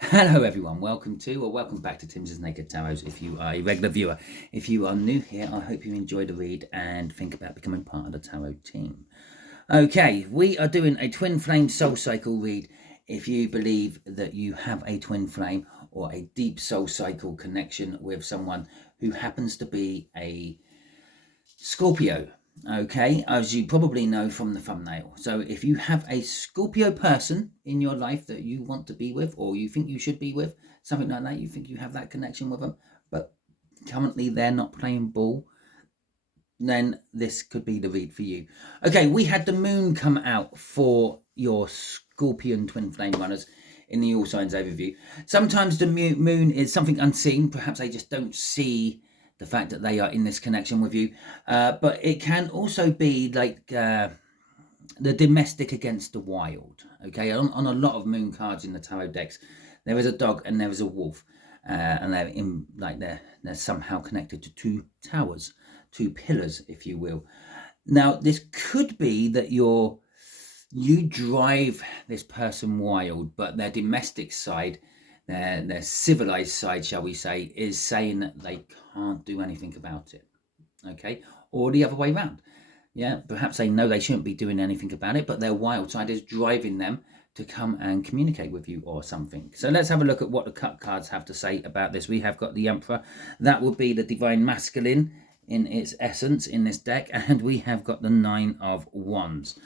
Hello everyone, welcome back to Timsy Naked Tarot if you are a regular viewer. If you are new here, I hope you enjoy the read and think about becoming part of the tarot team. Okay, we are doing a twin flame soul cycle read. If you believe that you have a twin flame or a deep soul cycle connection with someone who happens to be a Scorpio, okay, as you probably know from the thumbnail. So if you have a Scorpio person in your life that you want to be with, or you think you should be with, something like that, you think you have that connection with them, but currently they're not playing ball, then this could be the read for you. Okay, we had the moon come out for your Scorpion twin flame runners in the all signs overview. Sometimes the moon is something unseen. Perhaps they just don't see the fact that they are in this connection with you. But it can also be like the domestic against the wild. Okay, on a lot of moon cards in the tarot decks, there is a dog and there is a wolf, and they're in like they're somehow connected to two towers, two pillars, if you will. Now, this could be that you drive this person wild, but their domestic side, their civilized side, shall we say, is saying that they can't do anything about it. Okay, or the other way around. Yeah, perhaps they know they shouldn't be doing anything about it, but their wild side is driving them to come and communicate with you or something. So let's have a look at what the cut cards have to say about this. We have got the Emperor. That would be the Divine Masculine in its essence in this deck. And we have got the Nine of Wands.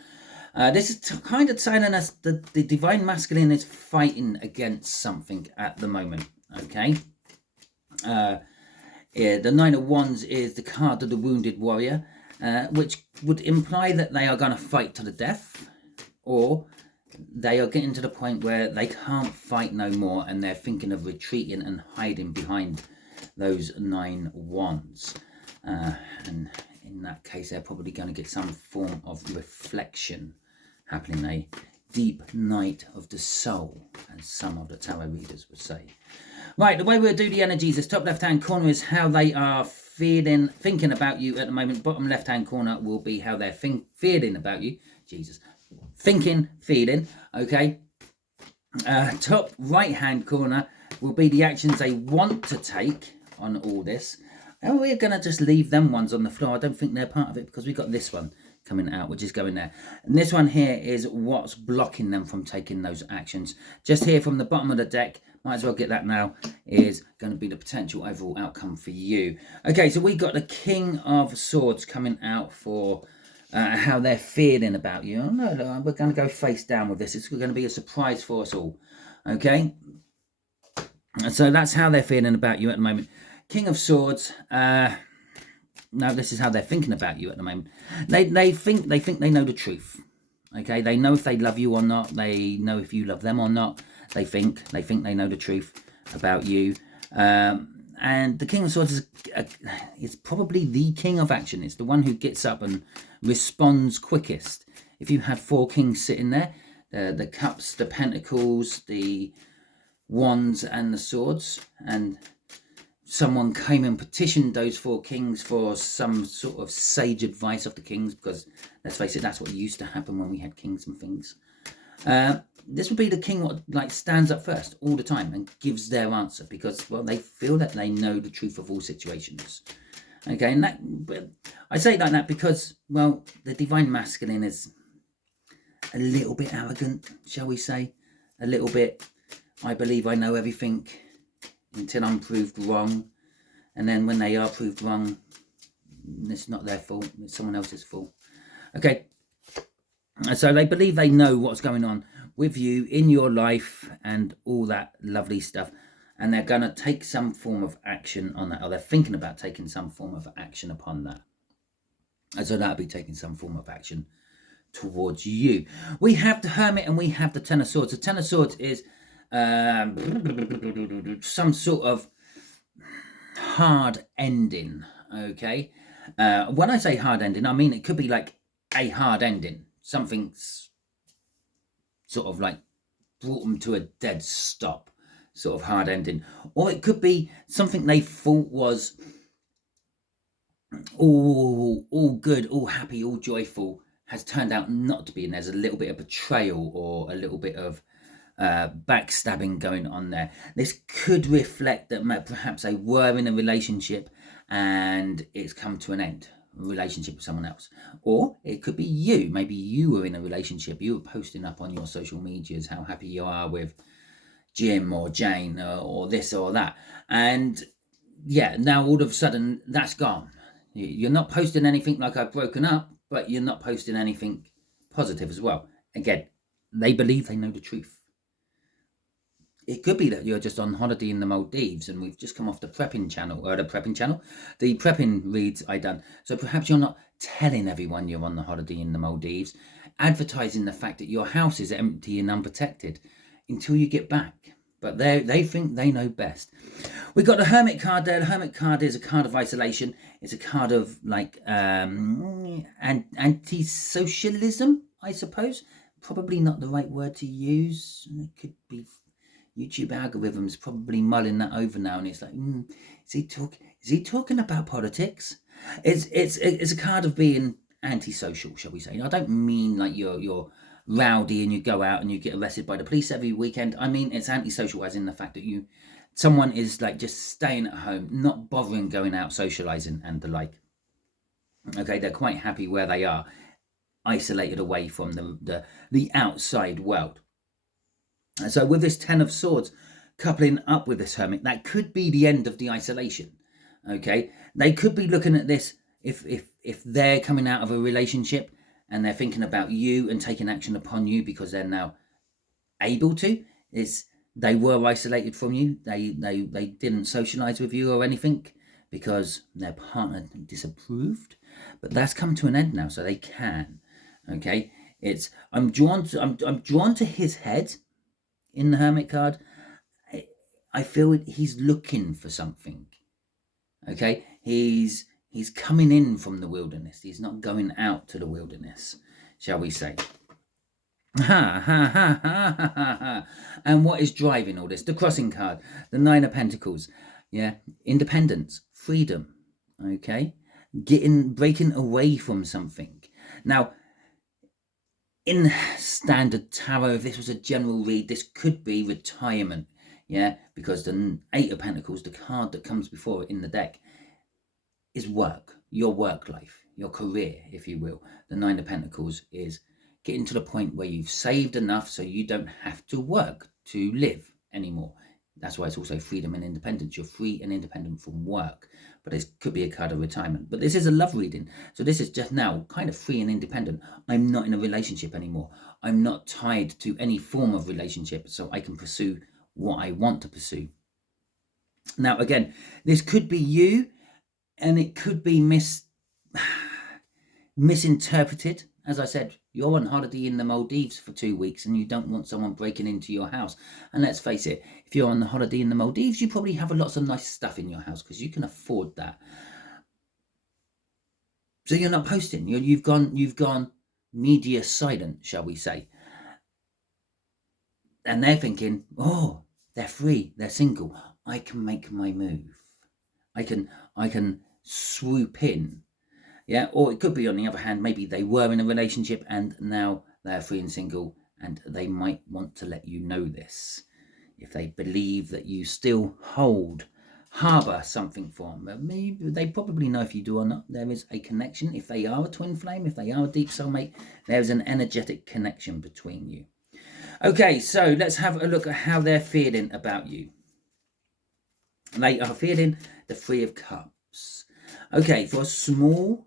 This is kind of telling us that the Divine Masculine is fighting against something at the moment. Okay. Yeah, the Nine of Wands is the card of the Wounded Warrior, which would imply that they are going to fight to the death, or they are getting to the point where they can't fight no more and they're thinking of retreating and hiding behind those Nine Wands. And in that case, they're probably going to get some form of reflection happening, a deep night of the soul, as some of the tarot readers would say. Right, the way we'll do the energies, this top left-hand corner is how they are feeling, thinking about you at the moment. Bottom left-hand corner will be how they're feeling about you. Jesus. Thinking, feeling, okay. Top right-hand corner will be the actions they want to take on all this. And we're going to just leave them ones on the floor. I don't think they're part of it because we've got this one coming out, which is going there. And this one here is what's blocking them from taking those actions. Just here from the bottom of the deck, might as well get that now, is going to be the potential overall outcome for you. Okay, so we got the King of Swords coming out for how they're feeling about you. Oh, no, we're going to go face down with this. It's going to be a surprise for us all. Okay, so that's how they're feeling about you at the moment. King of Swords. No, this is how they're thinking about you at the moment. They think they know the truth. Okay, they know if they love you or not. They know if you love them or not. They think they know the truth about you. And the King of Swords is probably the king of action. It's the one who gets up and responds quickest. If you had four kings sitting there, the cups, the pentacles, the wands, and the swords, and someone came and petitioned those four kings for some sort of sage advice of the kings, because let's face it, that's what used to happen when we had kings and things. This would be the king what like stands up first all the time and gives their answer, because well, they feel that they know the truth of all situations. Okay, and that I say it like that because well, the Divine Masculine is a little bit arrogant, shall we say, a little bit. I believe I know everything until I'm proved wrong, and then when they are proved wrong, it's not their fault, it's someone else's fault. Okay, so they believe they know what's going on with you in your life and all that lovely stuff, and they're going to take some form of action on that, or they're thinking about taking some form of action upon that. And so that'll be taking some form of action towards you. We have the Hermit and we have the Ten of Swords. The Ten of Swords is some sort of hard ending. Okay, when I say hard ending, I mean it could be like a hard ending, something's sort of like brought them to a dead stop, sort of hard ending, or it could be something they thought was all good, all happy, all joyful, has turned out not to be, and there's a little bit of betrayal or a little bit of backstabbing going on there. This could reflect that perhaps they were in a relationship and it's come to an end, a relationship with someone else. Or it could be you. Maybe you were in a relationship. You were posting up on your social medias how happy you are with Jim or Jane or this or that. And yeah, now all of a sudden that's gone. You're not posting anything like I've broken up, but you're not posting anything positive as well. Again, they believe they know the truth. It could be that you're just on holiday in the Maldives and we've just come off the prepping channel, the prepping reads I done. So perhaps you're not telling everyone you're on the holiday in the Maldives, advertising the fact that your house is empty and unprotected until you get back. But they think they know best. We got the Hermit card there. The Hermit card is a card of isolation. It's a card of like anti-socialism, I suppose. Probably not the right word to use. It could be YouTube algorithms probably mulling that over now, and it's like, is he talking about politics? It's a card of being antisocial, shall we say? I don't mean like you're rowdy and you go out and you get arrested by the police every weekend. I mean it's antisocial as in the fact that someone is like just staying at home, not bothering going out socializing and the like. Okay, they're quite happy where they are, isolated away from the outside world. And so with this 10 of Swords coupling up with this Hermit, that could be the end of the isolation. Okay, they could be looking at this if they're coming out of a relationship and they're thinking about you and taking action upon you because they're now able to. They were isolated from you. They didn't socialize with you or anything because their partner disapproved. But that's come to an end now, so they can. Okay, I'm drawn to his head in the Hermit card. I feel he's looking for something. Okay, he's coming in from the wilderness. He's not going out to the wilderness, shall we say. Ha, ha, ha, ha, ha, ha. And what is driving all this? The Crossing card, the Nine of Pentacles. Yeah, independence, freedom. Okay, breaking away from something. Now, in standard tarot, if this was a general read, this could be retirement. Yeah, because the Eight of Pentacles, the card that comes before it in the deck, is work, your work life, your career, if you will. The Nine of Pentacles is getting to the point where you've saved enough so you don't have to work to live anymore. That's why it's also freedom and independence. You're free and independent from work. But this could be a card of retirement. But this is a love reading. So this is just now kind of free and independent. I'm not in a relationship anymore. I'm not tied to any form of relationship. So I can pursue what I want to pursue. Now, again, this could be you. And it could be misinterpreted. As I said, you're on holiday in the Maldives for 2 weeks and you don't want someone breaking into your house. And let's face it, if you're on the holiday in the Maldives, you probably have lots of nice stuff in your house because you can afford that. So you're not posting. You've gone media silent, shall we say. And they're thinking, oh, they're free, they're single. I can make my move. I can swoop in. Yeah, or it could be on the other hand, maybe they were in a relationship and now they're free and single and they might want to let you know this. If they believe that you still harbour something for them, maybe they probably know if you do or not. There is a connection. If they are a twin flame, if they are a deep soulmate, there's an energetic connection between you. Okay, so let's have a look at how they're feeling about you. They are feeling the Three of Cups. Okay, for a small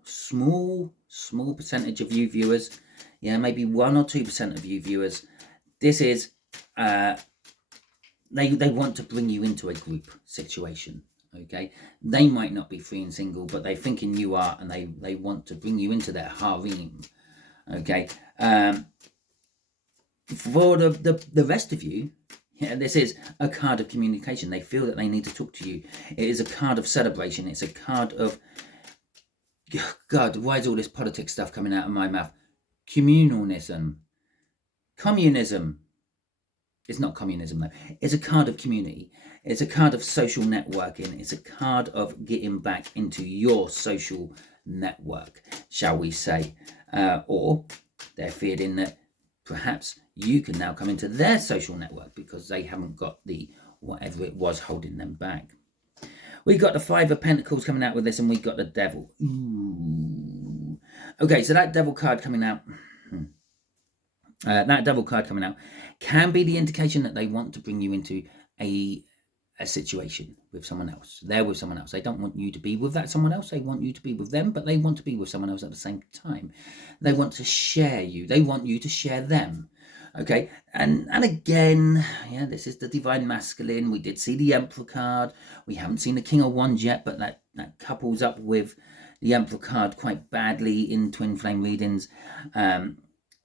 percentage of you viewers, yeah, maybe 1 or 2% of you viewers, this is, they want to bring you into a group situation, okay? They might not be free and single, but they're thinking you are, and they want to bring you into their harem, okay? For the rest of you, yeah, this is a card of communication. They feel that they need to talk to you. It is a card of celebration. It's a card of, God, why is all this politics stuff coming out of my mouth? Communalism. Communism. It's not communism, though. It's a card of community. It's a card of social networking. It's a card of getting back into your social network, shall we say. Or they're feeling that perhaps you can now come into their social network because they haven't got the whatever it was holding them back. We got the Five of Pentacles coming out with this, and we got the Devil. Ooh. Okay, so that Devil card coming out, can be the indication that they want to bring you into a situation with someone else. They're with someone else. They don't want you to be with that someone else. They want you to be with them, but they want to be with someone else at the same time. They want to share you. They want you to share them. Okay, and again, yeah, this is the Divine Masculine. We did see the Emperor card. We haven't seen the King of Wands yet, but that couples up with the Emperor card quite badly in twin flame readings.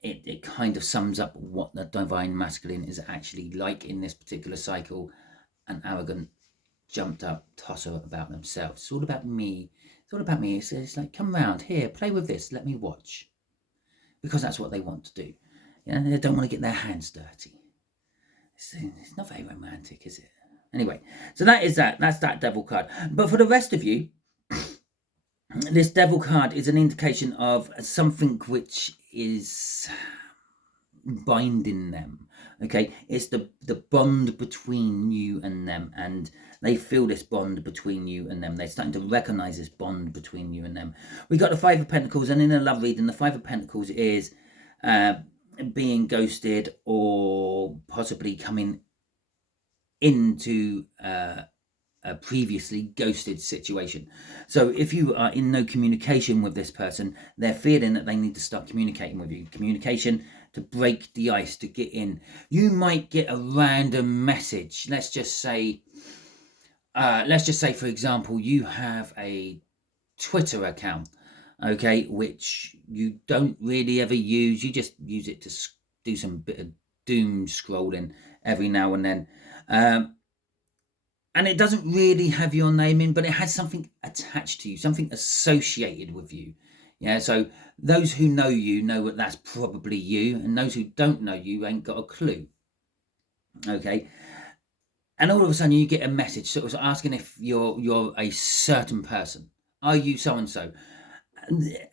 It kind of sums up what the Divine Masculine is actually like in this particular cycle. An arrogant, jumped up tosser about themselves. It's all about me. It's all about me. It's like, come round here, play with this, let me watch. Because that's what they want to do. Yeah, they don't want to get their hands dirty. It's not very romantic, is it? Anyway, so that is that. That's that Devil card. But for the rest of you, this Devil card is an indication of something which is binding them. Okay, it's the bond between you and them, and they feel this bond between you and them. They're starting to recognize this bond between you and them. We got the Five of Pentacles, and in a love reading, the Five of Pentacles is being ghosted or possibly coming into a previously ghosted situation. So if you are in no communication with this person, they're feeling that they need to start communicating with you. Communication to break the ice, to get in. You might get a random message. Let's just say, for example, you have a Twitter account, okay, which you don't really ever use. You just use it to do some bit of doom scrolling every now and then. And it doesn't really have your name in, but it has something attached to you, something associated with you. Yeah, so those who know you know that that's probably you, and those who don't know you ain't got a clue. Okay, and all of a sudden you get a message sort of asking if you're a certain person. Are you so and so?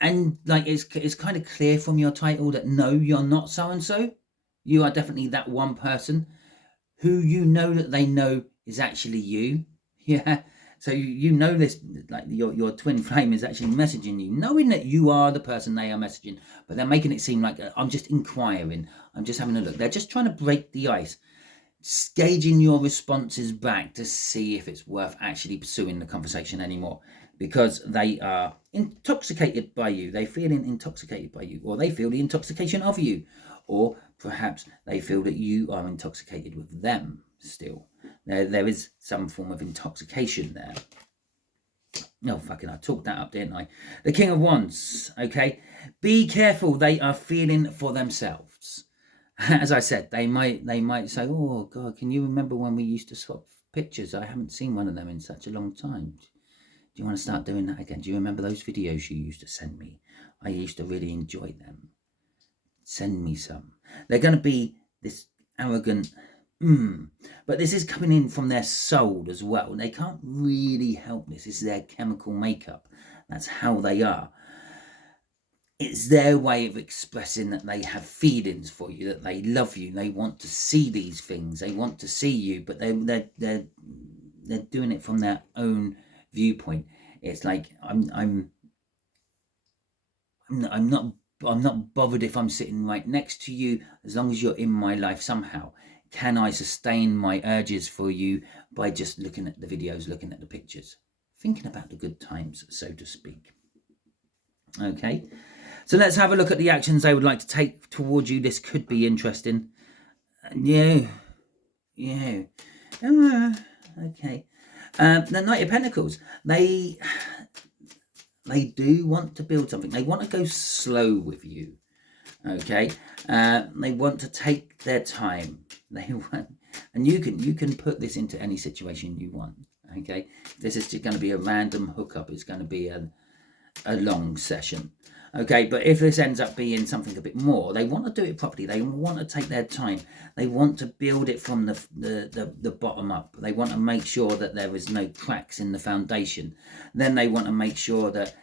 And like it's kind of clear from your title that no, you're not so and so. You are definitely that one person who you know that they know is actually you. Yeah. So you know this, like your twin flame is actually messaging you, knowing that you are the person they are messaging, but they're making it seem like I'm just inquiring, I'm just having a look. They're just trying to break the ice, gauging your responses back to see if it's worth actually pursuing the conversation anymore, because they are intoxicated by you. They're feeling intoxicated by you, or they feel the intoxication of you, or perhaps they feel that you are intoxicated with them still. There is some form of intoxication there. No, fucking, I talked that up, didn't I? The King of Wands, okay? Be careful, they are feeling for themselves. As I said, they might say, oh, God, can you remember when we used to swap pictures? I haven't seen one of them in such a long time. Do you want to start doing that again? Do you remember those videos you used to send me? I used to really enjoy them. Send me some. They're going to be this arrogant... But this is coming in from their soul as well. They can't really help this. It's their chemical makeup. That's how they are. It's their way of expressing that they have feelings for you, that they love you. They want to see these things. They want to see you, but they're doing it from their own viewpoint. It's like I'm not bothered if I'm sitting right next to you, as long as you're in my life somehow. Can I sustain my urges for you by just looking at the videos, looking at the pictures, thinking about the good times, so to speak? Okay, so let's have a look at the actions they would like to take towards you. This could be interesting. Yeah. Okay. The Knight of Pentacles. They do want to build something. They want to go slow with you. Okay, they want to take their time. They want, and you can put this into any situation you want. Okay, this is just going to be a random hookup. It's going to be a long session. Okay, but if this ends up being something a bit more, they want to do it properly. They want to take their time. They want to build it from the bottom up. They want to make sure that there is no cracks in the foundation. Then they want to make sure that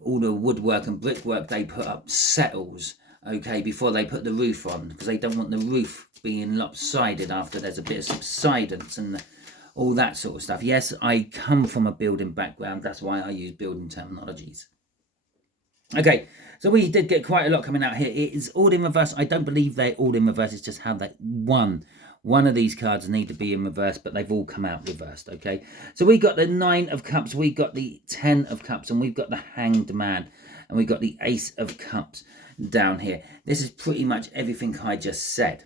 all the woodwork and brickwork they put up settles. okay, before they put the roof on, because they don't want the roof being lopsided after there's a bit of subsidence and all that sort of stuff. Yes, I come from a building background. That's why I use building terminologies. Okay, so we did get quite a lot coming out here. It is all in reverse. I don't believe they're all in reverse. It's just how they one of these cards need to be in reverse, but they've all come out reversed. Okay, so we got the 9 of Cups, we got the 10 of Cups, and we've got the Hanged Man, and we've got the Ace of Cups down here. This is pretty much everything I just said.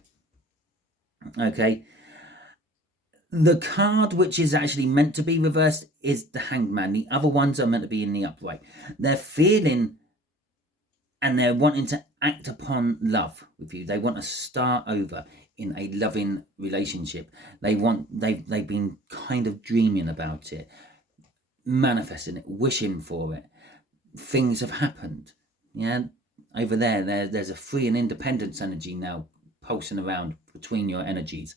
Okay, the card which is actually meant to be reversed is the Hanged Man. The other ones are meant to be in the upright. They're feeling and they're wanting to act upon love with you. They want to start over in a loving relationship. They've been kind of dreaming about it, manifesting it, wishing for it. Things have happened. Yeah, over there's a free and independence energy now pulsing around between your energies.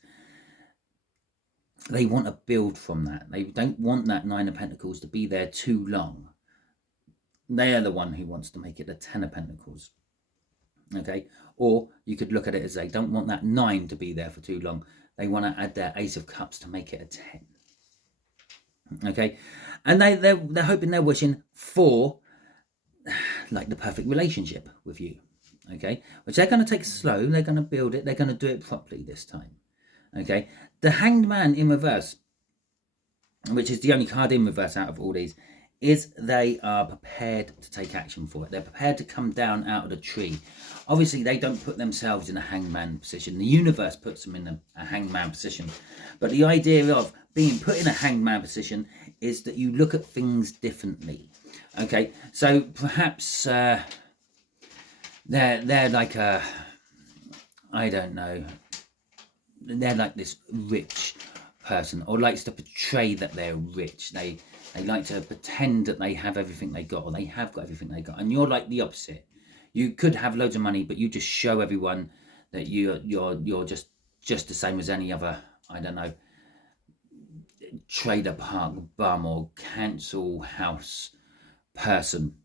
They want to build from that. They don't want that 9 of Pentacles to be there too long. They are the one who wants to make it a 10 of Pentacles. Okay, or you could look at it as they don't want that 9 to be there for too long. They want to add their Ace of Cups to make it a 10. Okay, and they're hoping, they're wishing for like the perfect relationship with you. Okay, which they're going to take slow. They're going to build it. They're going to do it properly this time. Okay, the Hanged Man in reverse, which is the only card in reverse out of all these, is they are prepared to take action for it. They're prepared to come down out of the tree. Obviously, they don't put themselves in a hangman position. The universe puts them in a hangman position. But the idea of being put in a hangman position is that you look at things differently. Okay, so perhaps they're like a, I don't know, they're like this rich person, or likes to portray that they're rich. They like to pretend that they have everything they got, or they have got everything they got, and you're like the opposite. You could have loads of money, but you just show everyone that you're just the same as any other, I don't know, trailer park bum or council house person.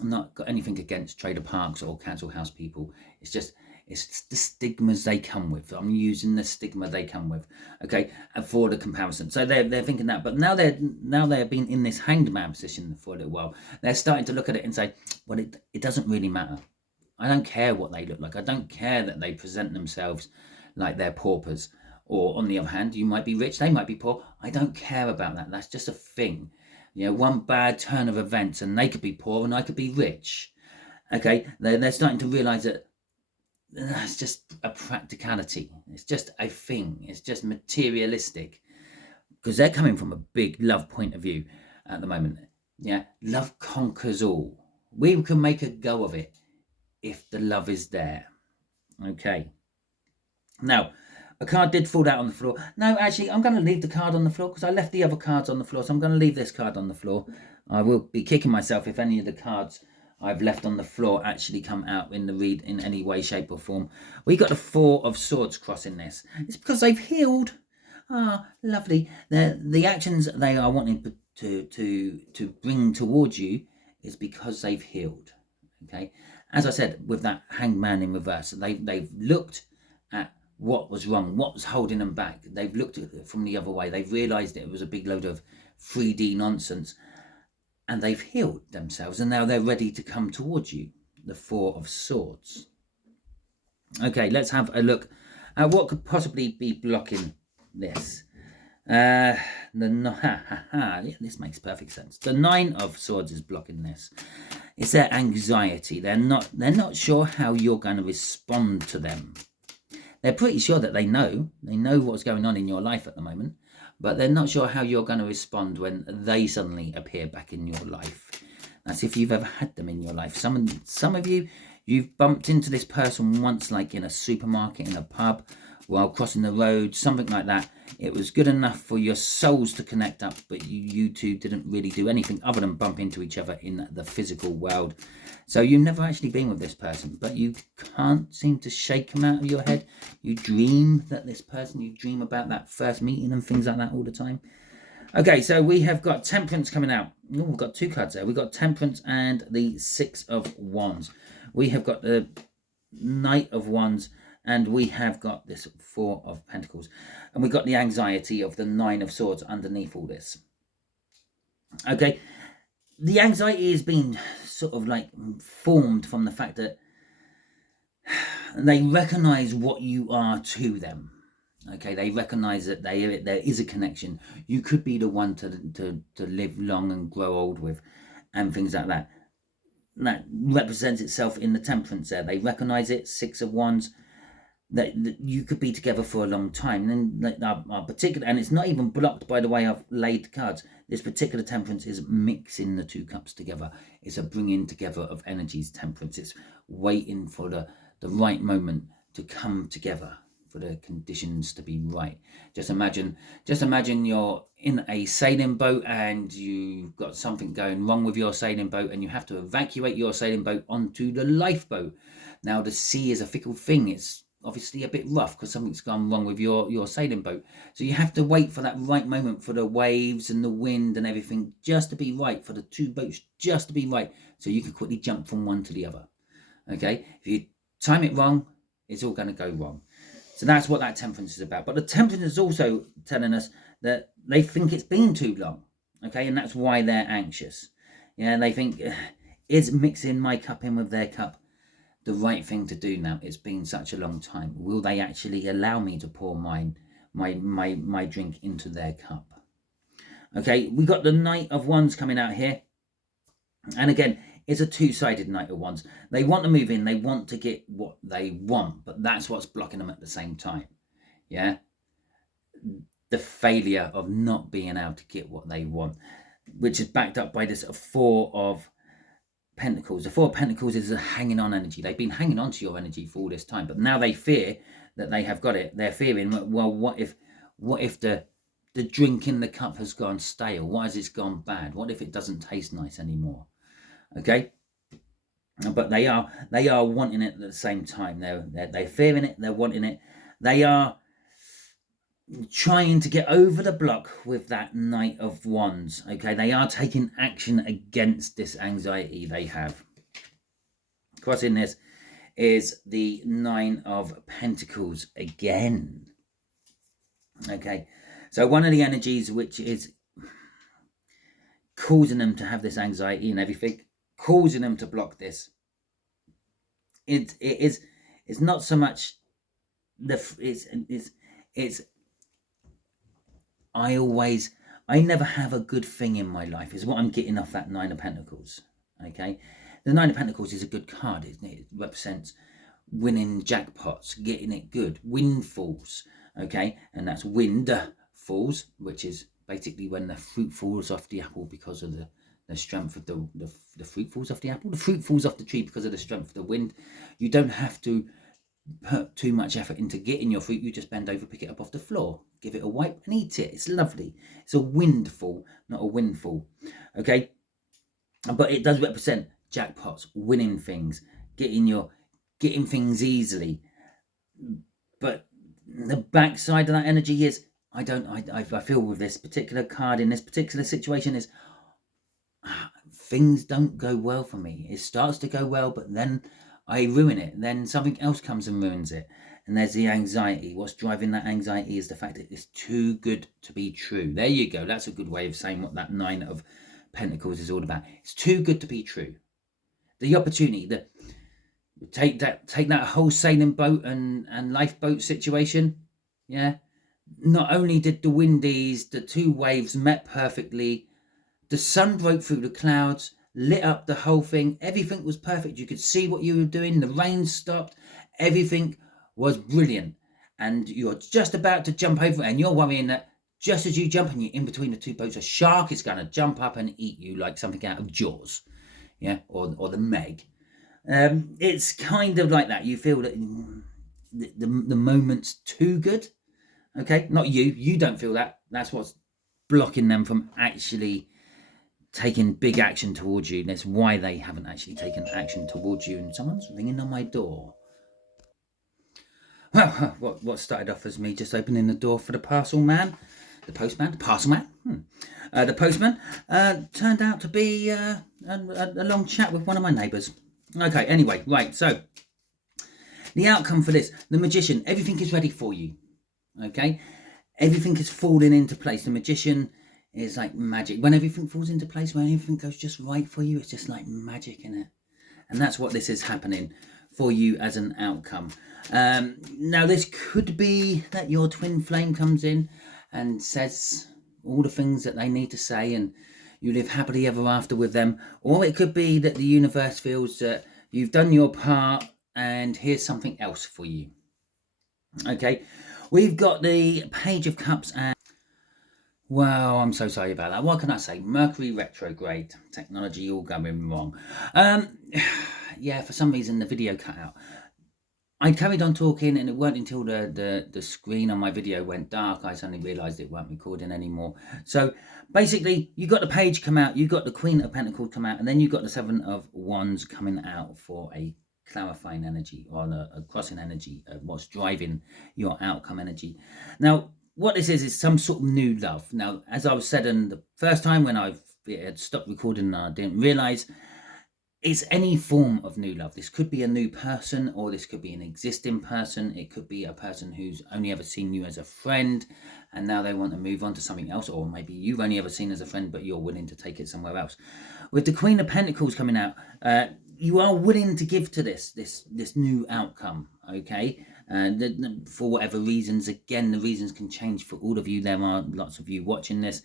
I'm not got anything against trailer parks or council house people. It's just, it's the stigmas they come with. I'm using the stigma they come with, okay, for the comparison. So they're thinking that, but now they've been in this hanged man position for a little while. They're starting to look at it and say, well, it doesn't really matter. I don't care what they look like. I don't care that they present themselves like they're paupers. Or on the other hand, you might be rich, they might be poor. I don't care about that. That's just a thing. You know, one bad turn of events and they could be poor and I could be rich. Okay, they're starting to realize that that's just a practicality. It's just a thing. It's just materialistic. Because they're coming from a big love point of view at the moment. Yeah, love conquers all. We can make a go of it if the love is there. Okay. Now, a card did fall out on the floor. No, actually, I'm going to leave the card on the floor because I left the other cards on the floor. So I'm going to leave this card on the floor. I will be kicking myself if any of the cards I've left on the floor actually come out in the read in any way, shape or form. We got the 4 of Swords crossing this. It's because they've healed. Ah, lovely. The actions they are wanting to bring towards you is because they've healed. Okay. As I said, with that Hanged Man in reverse, they've looked at what was wrong, what was holding them back. They've looked at it from the other way. They've realised it was a big load of 3D nonsense. And they've healed themselves, and now they're ready to come towards you. The 4 of Swords. Okay, let's have a look at what could possibly be blocking this. This makes perfect sense. The 9 of Swords is blocking this. It's their anxiety. They're not sure how you're going to respond to them. They're pretty sure that they know what's going on in your life at the moment. But they're not sure how you're going to respond when they suddenly appear back in your life. That's if you've ever had them in your life. Some of you, you've bumped into this person once, like in a supermarket, in a pub, while crossing the road, something like that. It was good enough for your souls to connect up, but you two didn't really do anything other than bump into each other in the physical world. So you've never actually been with this person, but you can't seem to shake them out of your head. You dream that this person, you dream about that first meeting and things like that all the time. Okay, so we have got Temperance coming out. Oh, we've got 2 cards there. We've got Temperance and the 6 of Wands. We have got the Knight of Wands, and we have got this Four of Pentacles, and we've got the anxiety of the Nine of Swords underneath all this. Okay, the anxiety has been sort of like formed from the fact that they recognize what you are to them. Okay, they recognize that there is a connection. You could be the one to live long and grow old with, and things like that. That represents itself in the Temperance there. They recognize it. Six of Wands. That you could be together for a long time, and then our particular, and it's not even blocked by the way I've laid cards. This particular Temperance is mixing the two cups together. It's a bringing together of energies. Temperance. It's waiting for the right moment to come together, for the conditions to be right. Just imagine you're in a sailing boat and you've got something going wrong with your sailing boat, and you have to evacuate your sailing boat onto the lifeboat. Now the sea is a fickle thing. It's obviously a bit rough because something's gone wrong with your sailing boat. So you have to wait for that right moment, for the waves and the wind and everything just to be right, for the two boats just to be right, so you can quickly jump from one to the other. Okay, if you time it wrong, it's all going to go wrong. So that's what that Temperance is about. But the Temperance is also telling us that they think it's been too long. Okay, and that's why they're anxious. Yeah, they think, is mixing my cup in with their cup the right thing to do now? It's been such a long time. Will they actually allow me to pour my drink into their cup? Okay, we got the Knight of Wands coming out here. And again, it's a two-sided Knight of Wands. They want to move in. They want to get what they want, but that's what's blocking them at the same time. Yeah? The failure of not being able to get what they want, which is backed up by this Four of Pentacles. The Four of Pentacles is a hanging on energy. They've been hanging on to your energy for all this time, but now they fear that they have got it. They're fearing, well, what if the drink in the cup has gone stale? What if it's gone bad? What if it doesn't taste nice anymore? Okay, but they are wanting it at the same time. They're fearing it. They're wanting it. They are trying to get over the block with that Knight of Wands. Okay, they are taking action against this anxiety they have. Crossing this is the Nine of Pentacles again. Okay, so one of the energies which is causing them to have this anxiety and everything, causing them to block this, it's not so much it's I never have a good thing in my life, is what I'm getting off that Nine of Pentacles. Okay, the Nine of Pentacles is a good card, isn't it? It represents winning jackpots, getting it good, windfalls. Okay, and that's windfalls, which is basically when the fruit falls off the apple because of the strength of the fruit falls off the apple. The fruit falls off the tree because of the strength of the wind. You don't have to put too much effort into getting your fruit. You just bend over, pick it up off the floor, give it a wipe and eat it. It's lovely. It's a windfall, not a windfall. Okay, but it does represent jackpots, winning things, getting things easily. But the backside of that energy is, I feel with this particular card in this particular situation is, things don't go well for me. It starts to go well, but then I ruin it. Then something else comes and ruins it. And there's the anxiety. What's driving that anxiety is the fact that it's too good to be true. There you go. That's a good way of saying what that Nine of Pentacles is all about. It's too good to be true. The opportunity, take that whole sailing boat and lifeboat situation. Yeah. Not only did the windies, the two waves met perfectly, the sun broke through the clouds, lit up the whole thing. Everything was perfect. You could see what you were doing. The rain stopped. Everything was brilliant. And you're just about to jump over it, and you're worrying that just as you jump and you're in between the two boats, a shark is going to jump up and eat you like something out of Jaws. Yeah, or the Meg. It's kind of like that. You feel that the moment's too good. Okay, not you don't feel that. That's what's blocking them from actually taking big action towards you. That's why they haven't actually taken action towards you. And someone's ringing on my door. Well, what started off as me just opening the door for the parcel man, the postman, the parcel man, the postman, turned out to be a long chat with one of my neighbours. Okay, anyway, right, so The outcome for this, the Magician, everything is ready for you. Okay? Everything is falling into place. The Magician is like magic. When everything falls into place, when everything goes just right for you, it's just like magic in it. And that's what this is happening for you as an outcome. Now, this could be that your twin flame comes in and says all the things that they need to say and you live happily ever after with them. Or it could be that the universe feels that you've done your part and here's something else for you. Okay, we've got the Page of Cups and... Well, I'm so sorry about that. What can I say? Mercury retrograde. Technology all going wrong. Yeah, for some reason the video cut out. I carried on talking and it weren't until the screen on my video went dark I suddenly realised it weren't recording anymore. So basically you got the Page come out, you got the Queen of Pentacles come out, and then you got the Seven of Wands coming out for a clarifying energy or a crossing energy, what's driving your outcome energy. Now, what this is some sort of new love. Now, as I was said in the first time when I had stopped recording and I didn't realise, it's any form of new love. This could be a new person, or this could be an existing person. It could be a person who's only ever seen you as a friend and now they want to move on to something else, or maybe you've only ever seen as a friend but you're willing to take it somewhere else. With the Queen of Pentacles coming out, you are willing to give to this new outcome, okay? For whatever reasons. Again, the reasons can change for all of you. There are lots of you watching this.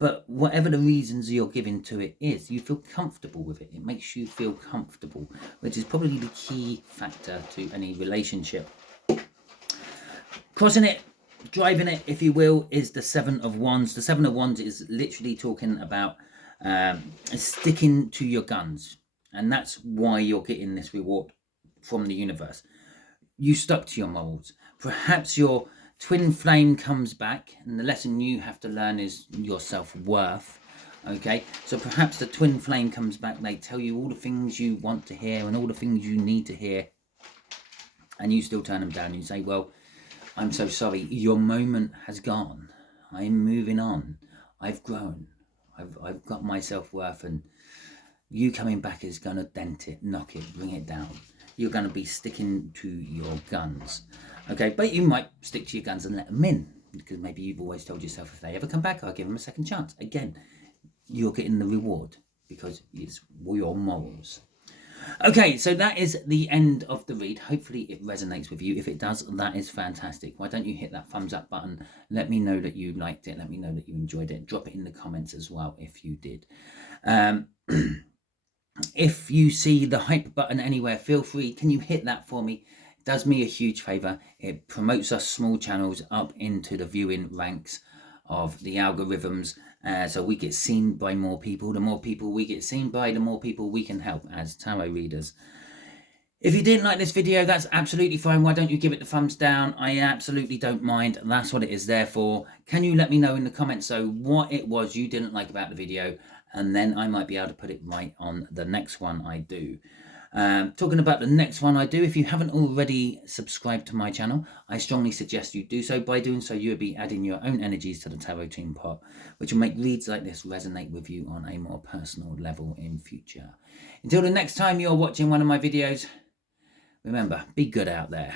But whatever the reasons you're giving to it is, you feel comfortable with it. It makes you feel comfortable, which is probably the key factor to any relationship. Crossing it, driving it, if you will, is the Seven of Wands. The Seven of Wands is literally talking about sticking to your guns. And that's why you're getting this reward from the universe. You stuck to your morals. Perhaps your twin flame comes back, and the lesson you have to learn is your self-worth. Okay, so perhaps the twin flame comes back, they tell you all the things you want to hear and all the things you need to hear, and you still turn them down. You say, well, I'm so sorry, your moment has gone. I'm moving on. I've grown. I've got my self-worth, and you coming back is going to dent it, knock it, bring it down. You're going to be sticking to your guns. Okay, but you might stick to your guns and let them in, because maybe you've always told yourself if they ever come back, I'll give them a second chance. Again, you're getting the reward because it's your morals. Okay, so that is the end of the read. Hopefully it resonates with you. If it does, that is fantastic. Why don't you hit that thumbs up button? Let me know that you liked it. Let me know that you enjoyed it. Drop it in the comments as well if you did. If you see the hype button anywhere, feel free. Can you hit that for me? It does me a huge favor. It promotes us small channels up into the viewing ranks of the algorithms, so we get seen by more people. The more people we get seen by, the more people we can help as tarot readers. If you didn't like this video, that's absolutely fine. Why don't you give it the thumbs down? I absolutely don't mind. That's what it is there for. Can you let me know in the comments so what it was you didn't like about the video, and then I might be able to put it right on the next one I do. Talking about the next one I do, if you haven't already subscribed to my channel, I strongly suggest you do so. By doing so, you'll be adding your own energies to the tarot team pot, which will make reads like this resonate with you on a more personal level in future. Until the next time you're watching one of my videos, remember, be good out there.